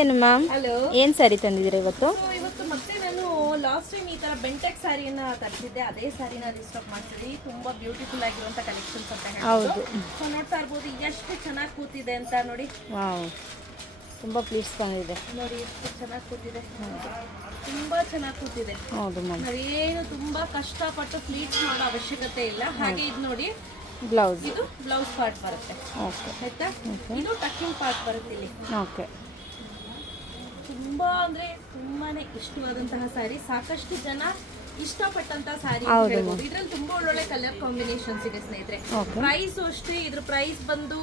ಏನು ma'am, hello. ಏನು ಸ್ಯಾರಿ ತಂದಿದ್ದೀರಾ ಇವತ್ತು? ಇವತ್ತು ಮತ್ತೆ ನಾನು ಲಾಸ್ಟ್ ಟೈಮ್ ಈ ತರ ಬೆಂಟೆಕ್ ಸ್ಯಾರಿಯನ್ನ ತರಿಸಿದ್ದೆ, ಅದೇ ಸ್ಯಾರಿನ ರೀಸ್ಟಾಕ್ ಮಾಡ್ತೀವಿ. ತುಂಬಾ ಬ್ಯೂಟಿಫುಲ್ ಆಗಿರುವಂತ ಕಲೆಕ್ಷನ್ಸ್ ಅಂತ ಹೌದು. ಹೇಳ್ಬೋದು. ಸೊ ನೋಡ್ತಾ ಇರ್ಬೋದು ಎಷ್ಟು ಚೆನ್ನಾಗಿ ಕೂತಿದೆ ಅಂತ ನೋಡಿ. ವಾವ್, ತುಂಬ ಪ್ಲೀಸ್ ಬಂದಿದೆ ನೋಡಿ ಎಷ್ಟು ಚೆನ್ನಾಗಿ ಕೂತಿದೆ, ತುಂಬಾ ಚೆನ್ನಾಗಿ ಕೂತಿದೆ. ಹೌದು ಮ್ಯಾಮ್. ನಾವೇನು ತುಂಬಾ ಕಷ್ಟಪಟ್ಟು ಫ್ಲೀಟ್ಸ್ ಮಾಡೋ ಅವಶ್ಯಕತೆ ಇಲ್ಲ. ಹಾಗೆ ಇದು ನೋಡಿ, ಬ್ಲೌಸ್. ಇದು ಬ್ಲೌಸ್ ಪಾರ್ಟ್ ಬರುತ್ತೆ. ಓಕೆ ಆಯ್ತಾ, ಇದು ಟಕ್ಕಿಂಗ್ ಪಾರ್ಟ್ ಬರುತ್ತೆ ಇಲ್ಲಿ. ಓಕೆ. ತುಂಬಾ ಅಂದ್ರೆ ತುಂಬಾನೇ ಇಷ್ಟವಾದಂತಹ ಸ್ಯಾರಿ, ಸಾಕಷ್ಟು ಜನ ಇಷ್ಟಪಟ್ಟಂತ ಸ್ಯಾರಿ ಹೌದು. ಹೇಳ್ಬೋದು. ಇದ್ರಲ್ಲಿ ತುಂಬಾ ಒಳ್ಳೊಳ್ಳೆ ಕಲರ್ ಕಾಂಬಿನೇಷನ್ಸ್ ಇದೆ ಸ್ನೇಹಿತರೆ. Okay. ಪ್ರೈಸ್ ಅಷ್ಟೇ, ಇದ್ರ ಪ್ರೈಸ್ ಬಂದು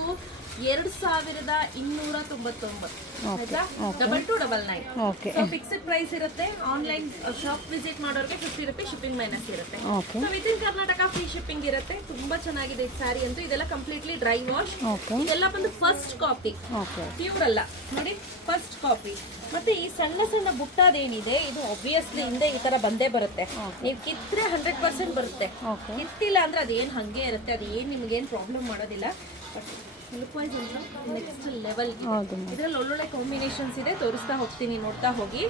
2299. Okay. ಆಯ್ತಾ, Okay. 2299. Okay. So fixed price ಇರುತ್ತೆ. ಆನ್ಲೈನ್ ಶಾಪ್ ವಿಸಿಟ್ ಮಾಡೋರಿಗೆ 50 ರೂಪಾಯಿ ಶಿಪ್ಪಿಂಗ್ ಮೈನಸ್ ಇರುತ್ತೆ. Okay. So with in Karnataka free shipping ಇರುತ್ತೆ. ತುಂಬಾ ಚೆನ್ನಾಗಿದೆ ಈ ಸ್ಯಾರಿ ಅಂತೂ. ಇದೆಲ್ಲ ಕಂಪ್ಲೀಟ್ಲಿ ಡ್ರೈ ವಾಶ್. ಓಕೆ. ಇದೆಲ್ಲ ಬಂದು ಫಸ್ಟ್ ಕಾಪಿ, ಓಕೆ. ಪ್ಯೂರ್ ಅಲ್ಲ ನೋಡಿ, ಫಸ್ಟ್ ಕಾಪಿ. ಮತ್ತೆ ಈ ಸಣ್ಣ ಸಣ್ಣ ಬುಟ್ಟದೇನಿದೆ, ಇದು ಆಬ್ವಿಯಸ್ಲಿ ಹಿಂದೆ ಈ ತರ ಬಂದೇ ಬರುತ್ತೆ. ನೀವು ಕಿತ್ತರೆ 100% ಬರುತ್ತೆ. ಓಕೆ. ಕಿತ್ತಿಲ್ಲ ಅಂದ್ರೆ ಅದೇನು ಹಂಗೆ ಇರುತ್ತೆ, ಅದೇನು ನಿಮ್ಗೇನು ಪ್ರಾಬ್ಲಮ್ ಮಾಡೋದಿಲ್ಲ. ಬಟ್ ಲುಕ್ ವೈಸ್ ಅಂದ್ರೆ ನೆಕ್ಸ್ಟ್ ಲೆವೆಲ್. ಹೌದು. ಇದ್ರಲ್ಲಿ ಒಳ್ಳೊಳ್ಳೆ ಕಾಂಬಿನೇಷನ್ಸ್ ಇದೆ, ತೋರಿಸ್ತಾ ಹೋಗ್ತೀನಿ, ನೋಡ್ತಾ ಹೋಗಿ.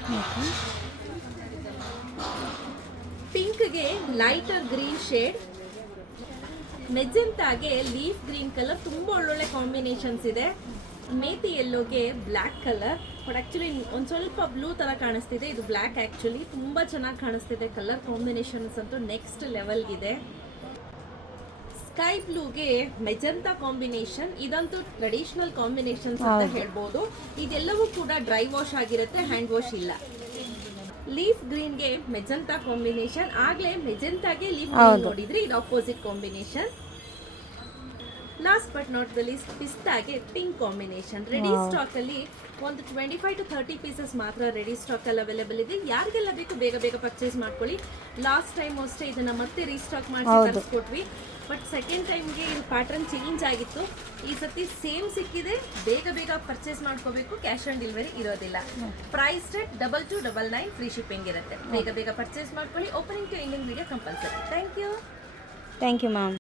ಪಿಂಕ್ಗೆ ಲೈಟರ್ ಗ್ರೀನ್ ಶೇಡ್, ಮೆಜೆಂಟಾಗೆ ಲೀಫ್ ಗ್ರೀನ್ ಕಲರ್, ತುಂಬ ಒಳ್ಳೊಳ್ಳೆ ಕಾಂಬಿನೇಷನ್ಸ್ ಇದೆ. ಮೇತಿ ಯೆಲ್ಲೋಗೆ ಬ್ಲ್ಯಾಕ್ ಕಲರ್, ಬಟ್ ಆ್ಯಕ್ಚುಲಿ ಒಂದು ಸ್ವಲ್ಪ ಬ್ಲೂ ಥರ ಕಾಣಿಸ್ತಿದೆ, ಇದು ಬ್ಲ್ಯಾಕ್ ಆ್ಯಕ್ಚುಲಿ. ತುಂಬ ಚೆನ್ನಾಗಿ ಕಾಣಿಸ್ತಿದೆ, ಕಲರ್ ಕಾಂಬಿನೇಷನ್ಸ್ ಅಂತೂ ನೆಕ್ಸ್ಟ್ ಲೆವೆಲ್ಗಿದೆ. ಸ್ಕೈ ಬ್ಲೂಗೆ ಮೆಜೆಂಟಾ ಕಾಂಬಿನೇಷನ್, ಇದಂತೂ ಟ್ರೆಡಿಷನಲ್ ಕಾಂಬಿನೇಷನ್ಸ್ ಅಂತ ಹೇಳ್ಬೋದು. ಇದೆಲ್ಲವೂ ಕೂಡ ಡ್ರೈ ವಾಶ್ ಆಗಿರುತ್ತೆ, ಹ್ಯಾಂಡ್ ವಾಶ್ ಇಲ್ಲ. ಲೀಫ್ ಗ್ರೀನ್ಗೆ ಮೆಜೆಂಟಾ ಕಾಂಬಿನೇಷನ್, ಆಗ್ಲೇ ಮೆಜೆಂಟಾಗೆ ಲೀಫ್ ಗ್ರೀನ್ ನೋಡಿದ್ರಿ, ಇದು opposite combination. Last but not the least ಪಿಸ್ತಾಗೆ ಪಿಂಕ್ ಕಾಂಬಿನೇಷನ್. ರೆಡಿ ಸ್ಟಾಕ್ ಅಲ್ಲಿ ಒಂದು 25 to 30 ಪೀಸಸ್ ಮಾತ್ರ ರೆಡಿ ಸ್ಟಾಕ್ ಅಲ್ಲಿ ಅವೈಲೇಬಲ್ ಇದೆ. ಯಾರಿಗೆಲ್ಲ ಬೇಕು ಬೇಗ ಬೇಗ ಪರ್ಚೇಸ್ ಮಾಡ್ಕೊಳ್ಳಿ. ಲಾಸ್ಟ್ ಟೈಮ್ ಅಷ್ಟೇ ಇದನ್ನ ಮತ್ತೆ ರೀಸ್ಟಾಕ್ ಮಾಡಿ ತರಿಸ್ಕೊಟ್ವಿ, ಬಟ್ ಸೆಕೆಂಡ್ ಟೈಮ್ಗೆ ಇದು ಪ್ಯಾಟರ್ನ್ ಚೇಂಜ್ ಆಗಿತ್ತು. ಈ ಸತಿ ಸೇಮ್ ಸಿಕ್ಕಿದೆ, ಬೇಗ ಬೇಗ ಪರ್ಚೇಸ್ ಮಾಡ್ಕೋಬೇಕು. ಕ್ಯಾಶ್ ಆನ್ ಡೆಲಿವರಿ ಇರೋದಿಲ್ಲ. ಪ್ರೈಸ್ ರೇಟ್ 2299, ಫ್ರೀ ಶಿಪ್ಪಿಂಗ್ ಇರುತ್ತೆ. ಬೇಗ ಬೇಗ ಪರ್ಚೇಸ್ ಮಾಡ್ಕೊಳ್ಳಿ. Opening to ending video compulsory. Thank you thank you ma'am.